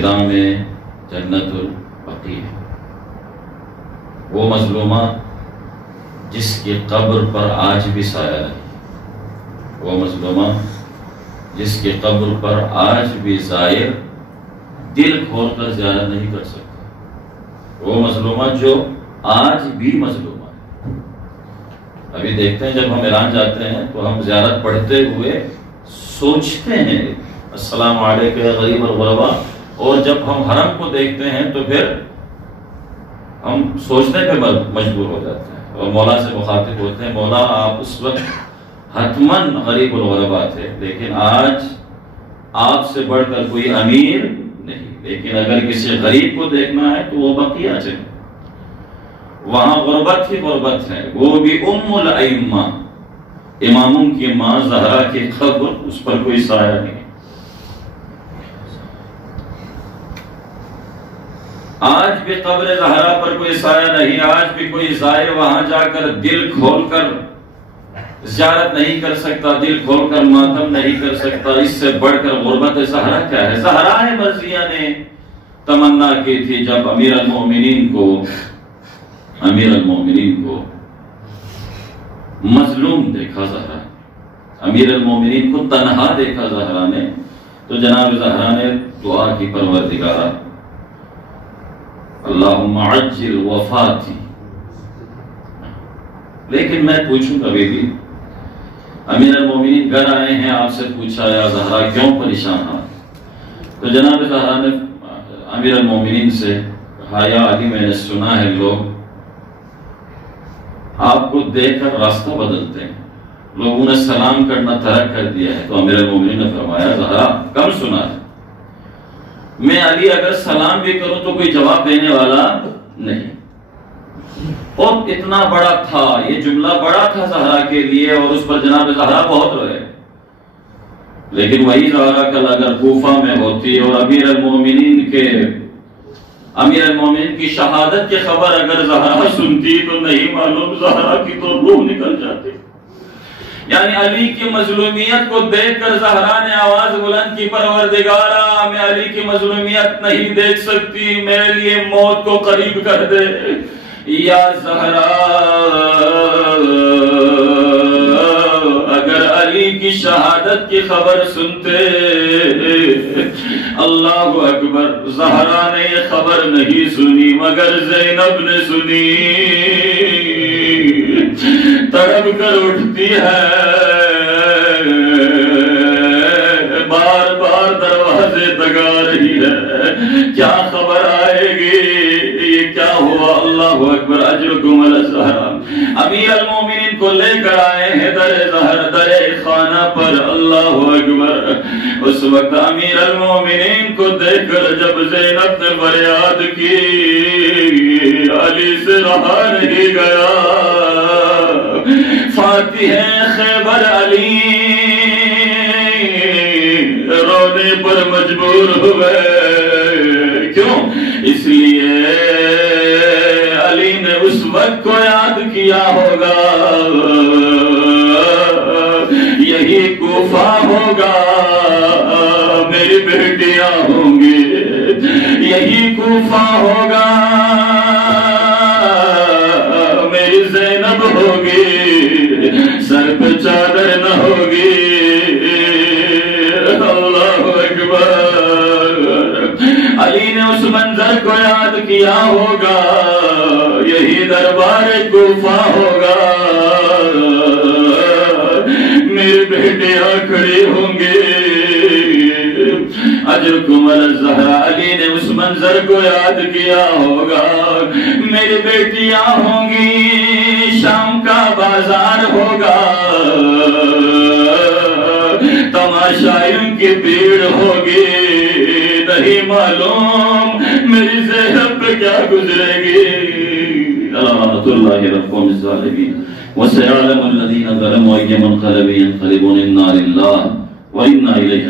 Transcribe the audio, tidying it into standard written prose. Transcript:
میدان میں جنت البقیع ہے۔ وہ مظلومہ جس کی قبر پر آج بھی سایہ نہیں، وہ مظلومہ جس کی قبر پر آج بھی زائر دل کھول کر زیارت نہیں کر سکتا، وہ مظلومہ جو آج بھی مظلومہ ہے۔ ابھی دیکھتے ہیں جب ہم ایران جاتے ہیں تو ہم زیارت پڑھتے ہوئے سوچتے ہیں السلام علیکم یا غریب الغرباء، اور جب ہم حرم کو دیکھتے ہیں تو پھر ہم سوچنے پہ مجبور ہو جاتے ہیں اور مولا سے مخاطب ہوتے ہیں، مولا آپ اس وقت حتماً غریب الغرباء تھے، لیکن آج آپ سے بڑھ کر کوئی امیر نہیں، لیکن اگر کسی غریب کو دیکھنا ہے تو وہ بقیہ چلے، وہاں غربت ہی غربت ہے، وہ بھی ام الائمہ، اماموں کی ماں زہرا کی قبر، اس پر کوئی سایہ نہیں۔ آج بھی قبر زہرا پر کوئی سایہ نہیں، آج بھی کوئی زائر وہاں جا کر دل کھول کر زیارت نہیں کر سکتا، دل کھول کر ماتم نہیں کر سکتا۔ اس سے بڑھ کر غربت زہرا کیا ہے؟ زہرا مرضیہ نے تمنا کی تھی جب امیر المومنین کو مظلوم دیکھا زہرا، امیر المومنین کو تنہا دیکھا زہرا نے، تو جناب زہرا نے دعا کی پروردگارا اللہم عجل وفاتی۔ لیکن میں پوچھوں کبھی بھی، امیر المومنین گھر آئے ہیں، آپ سے پوچھا یا زہرا کیوں پریشان ہے؟ تو جناب زہرا نے امیر المومنین سے کہا یا علی میں نے سنا ہے لوگ آپ کو دیکھ کر راستہ بدلتے ہیں، لوگوں نے سلام کرنا ترک کر دیا ہے۔ تو امیر المومنین نے فرمایا زہرا کم سنا ہے، میں علی اگر سلام بھی کروں تو کوئی جواب دینے والا نہیں۔ اور اتنا بڑا تھا یہ جملہ، بڑا تھا زہرا کے لیے، اور اس پر جناب زہرا بہت روئے۔ لیکن وہی زہرا کل اگر کوفہ میں ہوتی اور امیر المومنین کی شہادت کی خبر اگر زہرا سنتی تو نہیں معلوم زہرا کی تو روح نکل جاتی۔ یعنی علی کی مظلومیت کو دیکھ کر زہرا نے آواز بلند کی پروردگارا میں علی کی مظلومیت نہیں دیکھ سکتی، میرے لیے موت کو قریب کر دے یا زہرا، اگر علی کی شہادت کی خبر سنتے۔ اللہ اکبر، زہرا نے یہ خبر نہیں سنی مگر زینب نے سنی، تڑپ کر اٹھتی ہے، بار بار دروازے دگا رہی ہے، کیا خبر آئے گی، یہ کیا ہوا؟ اللہ اکبر، اجرکم علی الزہرا۔ امیر المومنین کو لے کر آئے ہیں در خانہ پر، اللہ اکبر۔ اس وقت امیر المومنین کو دیکھ کر جب زینب نے فریاد کی، علی سے رہا نہیں گیا، فاتح خیبر علی رونے پر مجبور ہوئے۔ کیوں؟ اس لیے علی نے اس وقت کو یاد کیا ہوگا، یہی کوفہ ہوگا، میری بیٹیاں ہوں گی، یہی کوفہ ہوگا، میری زینب ہوگی، سر پہ چادر نہ ہوگی۔ اللہ اکبر، علی نے اس منظر کو یاد کیا ہوگا، یہی دربار کوفہ ہوگا، میری بیٹیاں کھڑی ہوں گی۔ اجرکم علی الزہرا، علی نے اس منظر کو یاد کیا ہوگا، میری بیٹیاں ہوں گی، شام کا بازار ہوگا، تماشائیوں کی بھیڑ ہوگی، نہیں معلوم میری زینب پہ کیا گزرے گی۔ لعنت اللہ ربکم الظالمین وسيعلم الذين ظلموا أي منقلب ينقلبون، إنا لله وإنا إليه